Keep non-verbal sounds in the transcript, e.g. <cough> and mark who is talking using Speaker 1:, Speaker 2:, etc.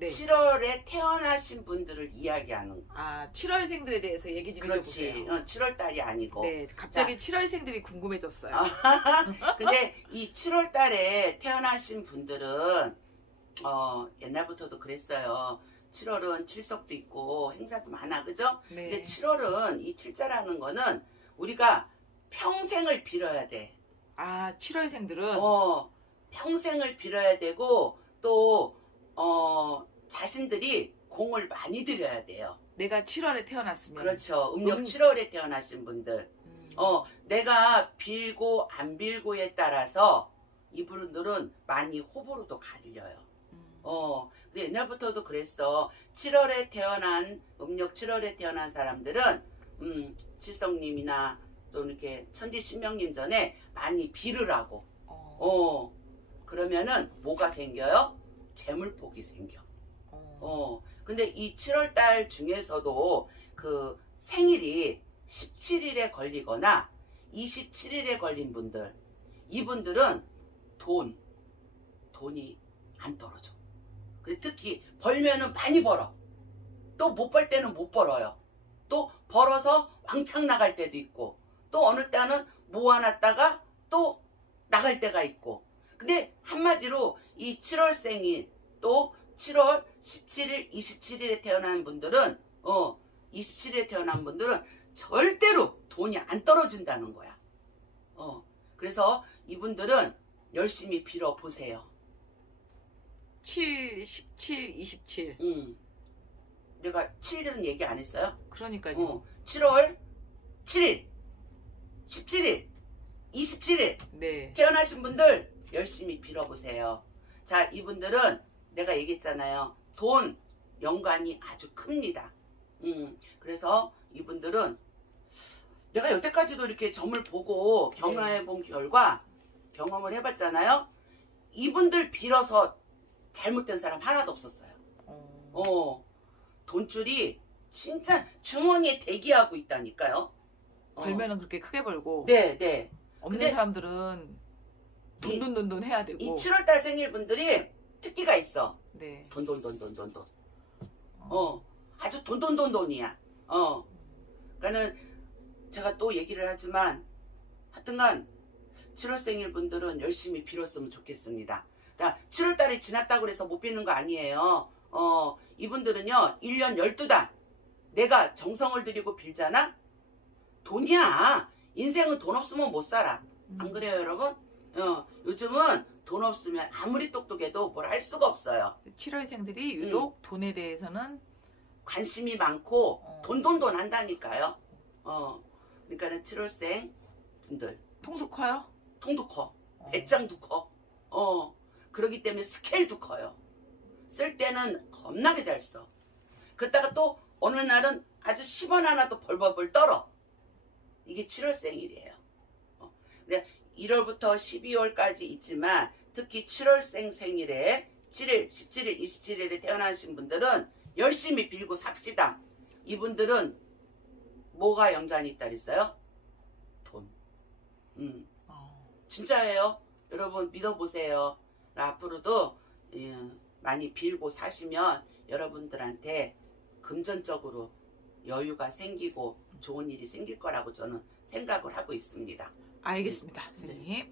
Speaker 1: 네.
Speaker 2: 7월에 태어나신 분들을 이야기하는 거.
Speaker 1: 아 7월생들에 대해서 얘기 좀
Speaker 2: 그렇지.
Speaker 1: 해줘보세요.
Speaker 2: 어, 7월 달이 아니고.
Speaker 1: 네, 갑자기 7월생들이 궁금해졌어요.
Speaker 2: 아, <laughs> 근데 이 7월 달에 태어나신 분들은 어, 옛날부터도 그랬어요. 7월은 칠석도 있고 행사도 많아. 그죠?
Speaker 1: 네.
Speaker 2: 근데 7월은 이 칠자라는 거는 우리가 평생을 빌어야 돼.
Speaker 1: 아 7월생들은
Speaker 2: 어, 평생을 빌어야 되고 또 어, 자신들이 공을 많이 들여야 돼요.
Speaker 1: 내가 7월에 태어났으면
Speaker 2: 그렇죠. 음력
Speaker 1: 음.
Speaker 2: 7월에 태어나신 분들.
Speaker 1: 음,
Speaker 2: 어, 내가 빌고 안 빌고에 따라서 이분들은 많이 호불호도 갈려요.
Speaker 1: 음.
Speaker 2: 어, 근데 옛날부터도 그랬어. 7월에 태어난, 음력 7월에 태어난 사람들은, 음, 칠성님이나 또 이렇게 천지 신명님 전에 많이 빌으라고.
Speaker 1: 어,
Speaker 2: 어, 그러면은 뭐가 생겨요? 재물복이 생겨. 근데 이 7월 달 중에서도 그 생일이 17일에 걸리거나 27일에 걸린 분들, 이분들은 돈, 돈이 안 떨어져. 특히 벌면은 많이 벌어. 또 못 벌 때는 못 벌어요. 또 벌어서 왕창 나갈 때도 있고, 또 어느 때는 모아놨다가 또 나갈 때가 있고. 근데 한마디로 이 7월 생일, 또 7월 17일, 27일에 태어난 분들은, 어, 27일에 태어난 분들은 절대로 돈이 안 떨어진다는 거야. 어, 그래서 이분들은 열심히 빌어 보세요.
Speaker 1: 7, 17, 27.
Speaker 2: 음. 내가 7일은 얘기 안 했어요?
Speaker 1: 그러니까요.
Speaker 2: 어, 7월 7일, 17일, 27일
Speaker 1: 네.
Speaker 2: 태어나신 분들 열심히 빌어보세요. 자, 이분들은 내가 얘기했잖아요. 돈 연관이 아주 큽니다. 음, 그래서 이분들은 내가 여태까지도 이렇게 점을 보고 경험해 본 결과 경험을 해봤잖아요. 이분들 빌어서 잘못된 사람 하나도 없었어요.
Speaker 1: 어.
Speaker 2: 어, 돈줄이 진짜 주머니에 대기하고 있다니까요. 어.
Speaker 1: 벌면은 그렇게 크게 벌고
Speaker 2: 네, 네.
Speaker 1: 없는
Speaker 2: 근데
Speaker 1: 사람들은
Speaker 2: 이-
Speaker 1: 돈돈돈돈 해야 되고.
Speaker 2: 이 7월달 생일분들이 특기가 있어.
Speaker 1: 네.
Speaker 2: 돈, 돈, 돈, 돈, 돈, 돈. 어, 아주 돈, 돈, 돈, 돈이야. 어. 그러니까는 제가 또 얘기를 하지만 하여튼간 7월 생일 분들은 열심히 빌었으면 좋겠습니다. 자, 7월 달이 지났다고 해서 못 비는 거 아니에요. 어, 이분들은요, 1년 12달. 내가 정성을 들이고 빌잖아? 돈이야. 인생은 돈 없으면 못 살아. 안
Speaker 1: 음.
Speaker 2: 그래요, 여러분? 어, 요즘은 돈 없으면 아무리 똑똑해도 뭘 할 수가 없어요.
Speaker 1: 7월생들이 유독 돈에 대해서는
Speaker 2: 관심이 많고
Speaker 1: 어.
Speaker 2: 돈돈돈 한다니까요. 어. 그러니까는 7월생 분들
Speaker 1: 통도 커요.
Speaker 2: 통도 커.
Speaker 1: 어.
Speaker 2: 배짱도 커. 어. 그러기 때문에 스케일도 커요. 쓸 때는 겁나게 잘 써. 그러다가 또 어느 날은 아주 10원 하나도 벌벌벌 떨어. 이게 7월생일이에요. 어. 근데 1월부터 12월까지 있지만 특히 7월생 생일에 7일, 17일, 27일에 태어나신 분들은 열심히 빌고 삽시다. 이분들은 뭐가 연관이 있다 그랬어요? 돈. 음.
Speaker 1: 어.
Speaker 2: 진짜예요. 여러분 믿어보세요. 앞으로도 예, 많이 빌고 사시면 여러분들한테 금전적으로 여유가 생기고 좋은 일이 생길 거라고 저는 생각을 하고 있습니다.
Speaker 1: 알겠습니다, 선생님.